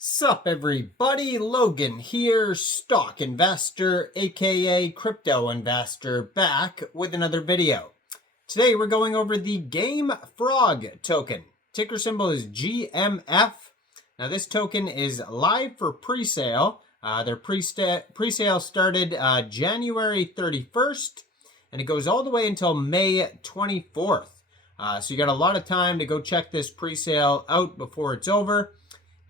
Sup everybody, Logan here, stock investor aka crypto investor, back with another video. Today we're going over the Gamefrog token. Ticker symbol is GMF. Now this token is live for pre-sale. Their pre-sale started January 31st and it goes all the way until May 24th. So you got a lot of time to go check this pre-sale out before it's over.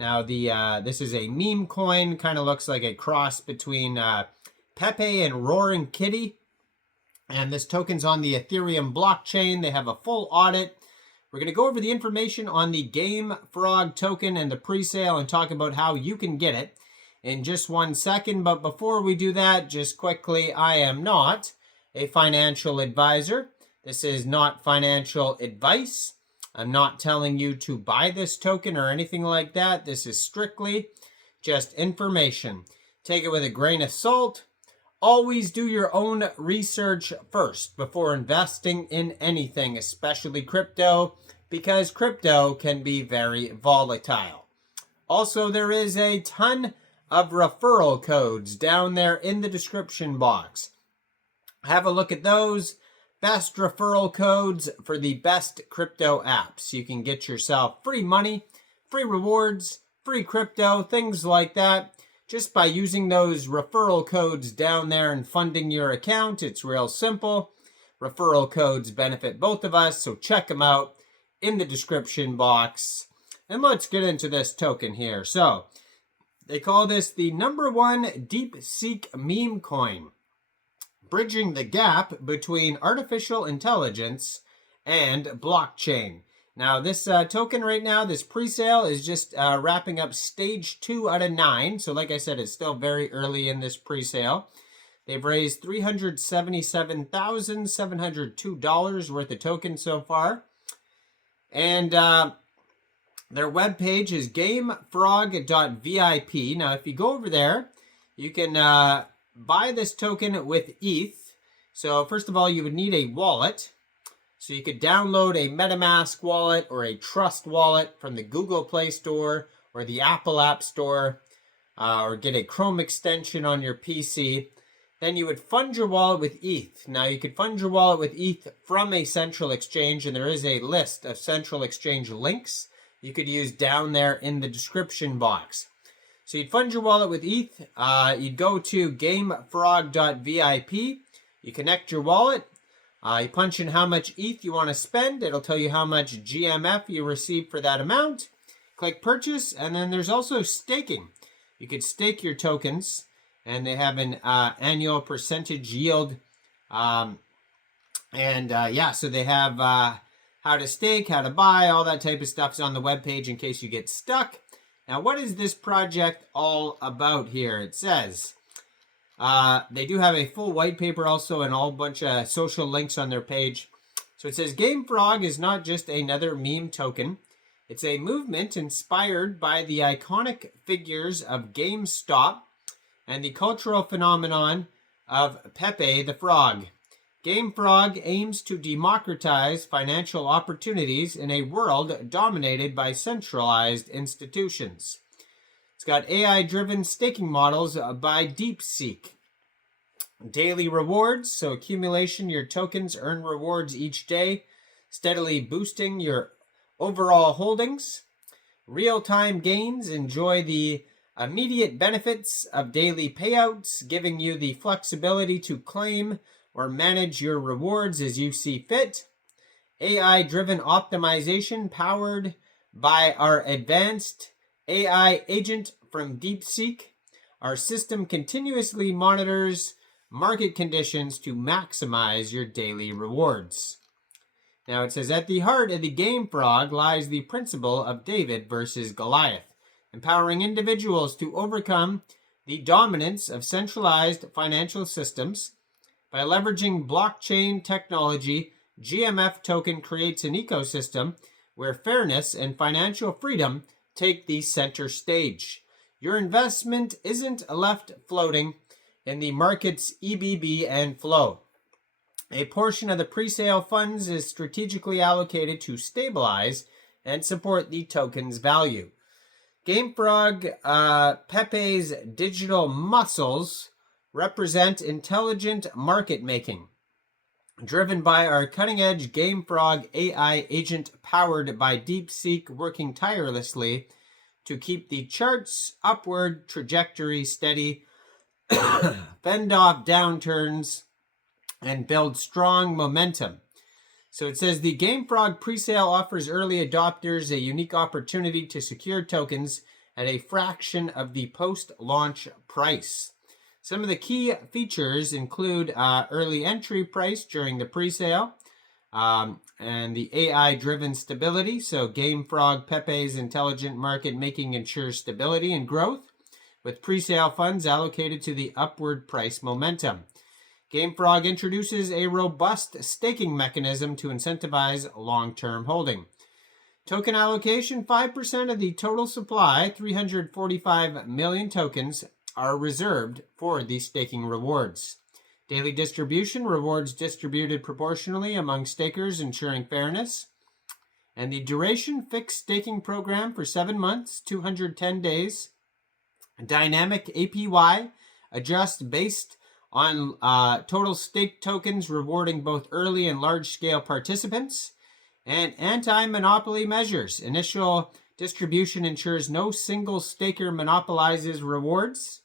Now, this is a meme coin, kind of looks like a cross between Pepe and Roaring Kitty. And this token's on the Ethereum blockchain. They have a full audit. We're going to go over the information on the Gamefrog token and the pre-sale and talk about how you can get it in just 1 second. But before we do that, just quickly, I am not a financial advisor. This is not financial advice. I'm not telling you to buy this token or anything like that. This is strictly just information. Take it with a grain of salt. Always do your own research first before investing in anything, especially crypto, because crypto can be very volatile. Also, there is a ton of referral codes down there in the description box. Have a look at those. Best referral codes for the best crypto apps. You can get yourself free money, free rewards, free crypto, things like that. Just by using those referral codes down there and funding your account. It's real simple. Referral codes benefit both of us, so check them out in the description box. And let's get into this token here. So, they call this the #1 DeepSeek meme coin, bridging the gap between artificial intelligence and blockchain. Now, this token right now, this pre-sale is just wrapping up stage 2 out of 9. So like I said, it's still very early in this pre-sale. They've raised $377,702 worth of tokens so far. And their webpage is gamefrog.vip. Now, if you go over there, you can buy this token with ETH. So first of all, you would need a wallet. So you could download a MetaMask wallet or a Trust wallet from the Google Play Store or the Apple App Store, or get a Chrome extension on your PC. Then you would fund your wallet with ETH. Now you could fund your wallet with ETH from a central exchange, and there is a list of central exchange links you could use down there in the description box. So you'd fund your wallet with ETH, you'd go to gamefrog.vip, you connect your wallet, you punch in how much ETH you want to spend, it'll tell you how much GMF you receive for that amount, click purchase, and then there's also staking. You could stake your tokens, and they have an annual percentage yield, yeah, so they have how to stake, how to buy, all that type of stuff is on the webpage in case you get stuck. Now, what is this project all about here? It says they do have a full white paper also and all bunch of social links on their page. So it says Gamefrog is not just another meme token. It's a movement inspired by the iconic figures of GameStop and the cultural phenomenon of Pepe the Frog. Gamefrog aims to democratize financial opportunities in a world dominated by centralized institutions. It's got AI-driven staking models by DeepSeek. Daily rewards, so accumulation, your tokens earn rewards each day, steadily boosting your overall holdings. Real-time gains, enjoy the immediate benefits of daily payouts, giving you the flexibility to claim or manage your rewards as you see fit. AI-driven optimization powered by our advanced AI agent from DeepSeek. Our system continuously monitors market conditions to maximize your daily rewards. Now it says, at the heart of the Gamefrog lies the principle of David versus Goliath, empowering individuals to overcome the dominance of centralized financial systems. By leveraging blockchain technology, GMF token creates an ecosystem where fairness and financial freedom take the center stage. Your investment isn't left floating in the market's EBB and flow. A portion of the pre-sale funds is strategically allocated to stabilize and support the token's value. Gamefrog Pepe's digital muscles represent intelligent market making, driven by our cutting-edge Gamefrog AI agent powered by DeepSeek, working tirelessly to keep the chart's upward trajectory steady, fend off downturns, and build strong momentum. So it says the Gamefrog presale offers early adopters a unique opportunity to secure tokens at a fraction of the post-launch price. Some of the key features include early entry price during the presale, and the AI-driven stability. So Gamefrog Pepe's intelligent market making ensures stability and growth, with presale funds allocated to the upward price momentum. Gamefrog introduces a robust staking mechanism to incentivize long-term holding. Token allocation: 5% of the total supply, 345 million tokens, are reserved for the staking rewards. Daily distribution: rewards distributed proportionally among stakers, ensuring fairness. And the duration: fixed staking program for 7 months, 210 days. Dynamic APY adjusts based on total stake tokens, rewarding both early and large-scale participants. And anti-monopoly measures: initial distribution ensures no single staker monopolizes rewards.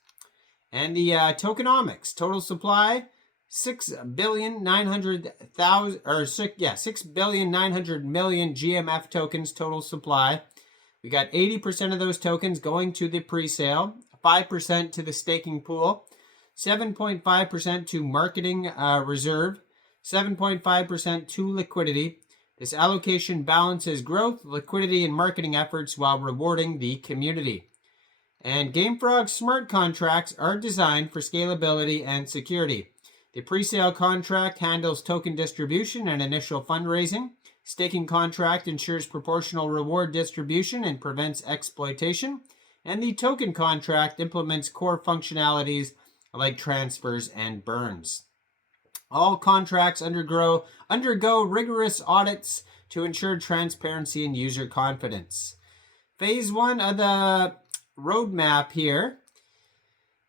And the tokenomics: total supply, 6,900,000,000 GMF tokens total supply. We got 80% of those tokens going to the presale, 5% to the staking pool, 7.5% to marketing reserve, 7.5% to liquidity. This allocation balances growth, liquidity, and marketing efforts while rewarding the community. And Gamefrog smart contracts are designed for scalability and security. The presale contract handles token distribution and initial fundraising. Staking contract ensures proportional reward distribution and prevents exploitation. And the token contract implements core functionalities like transfers and burns. All contracts undergo rigorous audits to ensure transparency and user confidence. Phase 1 of the roadmap here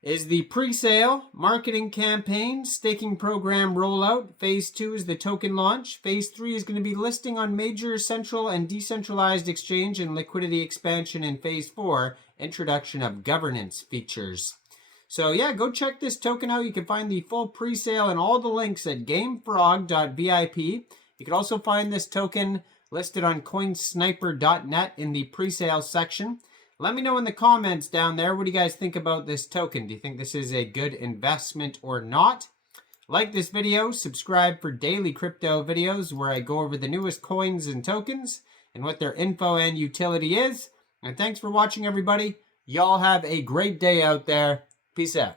is the presale, marketing campaign, staking program rollout. Phase 2 is the token launch. Phase 3 is going to be listing on major central and decentralized exchange and liquidity expansion. In Phase 4, introduction of governance features. So yeah, go check this token out. You can find the full presale and all the links at gamefrog.vip. You can also find this token listed on coinsniper.net in the presale section. Let me know in the comments down there, what do you guys think about this token? Do you think this is a good investment or not? Like this video, subscribe for daily crypto videos where I go over the newest coins and tokens and what their info and utility is. And thanks for watching, everybody. Y'all have a great day out there. Peace out.